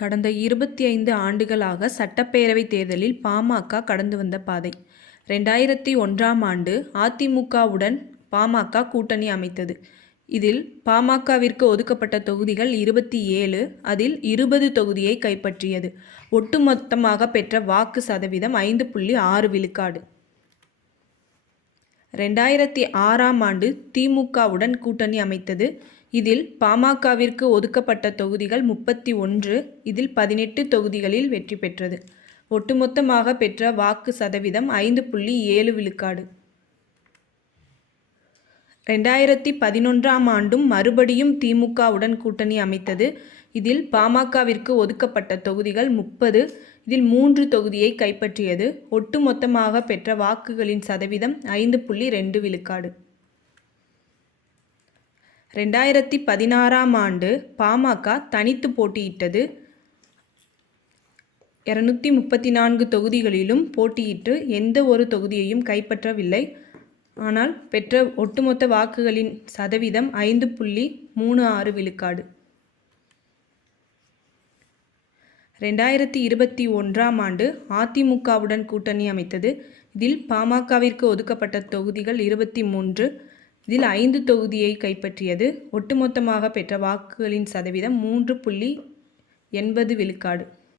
கடந்த 25 ஆண்டுகளாக சட்டப்பேரவைத் தேர்தலில் பாமக கடந்து வந்த பாதை. 2001ஆம் ஆண்டு அதிமுகவுடன் பாமக கூட்டணி அமைத்தது. இதில் பாமகவிற்கு ஒதுக்கப்பட்ட தொகுதிகள் 27. அதில் 20 தொகுதியை கைப்பற்றியது. ஒட்டுமொத்தமாக பெற்ற வாக்கு சதவீதம் 5.6 விழுக்காடு. 2006ஆம் ஆண்டு திமுகவுடன் கூட்டணி அமைத்தது. இதில் பாமகவிற்கு ஒதுக்கப்பட்ட தொகுதிகள் 31. இதில் 18 தொகுதிகளில் வெற்றி பெற்றது. ஒட்டுமொத்தமாக பெற்ற வாக்கு சதவீதம் 5.7 விழுக்காடு. 2011ஆம் ஆண்டும் மறுபடியும் திமுகவுடன் கூட்டணி அமைத்தது. இதில் பாமகவிற்கு ஒதுக்கப்பட்ட தொகுதிகள் 30. இதில் 3 தொகுதியை கைப்பற்றியது. ஒட்டுமொத்தமாக பெற்ற வாக்குகளின் சதவீதம் 5.2 விழுக்காடு. 2016ஆம் ஆண்டு பாமக தனித்து போட்டியிட்டது. 234 தொகுதிகளிலும் போட்டியிட்டு எந்த ஒரு தொகுதியையும் கைப்பற்றவில்லை. ஆனால் பெற்ற ஒட்டுமொத்த வாக்குகளின் சதவீதம் 5.36 விழுக்காடு. 2021ஆம் ஆண்டு அதிமுகவுடன் கூட்டணி அமைத்தது. இதில் பாமகவிற்கு ஒதுக்கப்பட்ட தொகுதிகள் 23. இதில் 5 தொகுதியை கைப்பற்றியது. ஒட்டுமொத்தமாக பெற்ற வாக்குகளின் சதவீதம் 3.80 விழுக்காடு.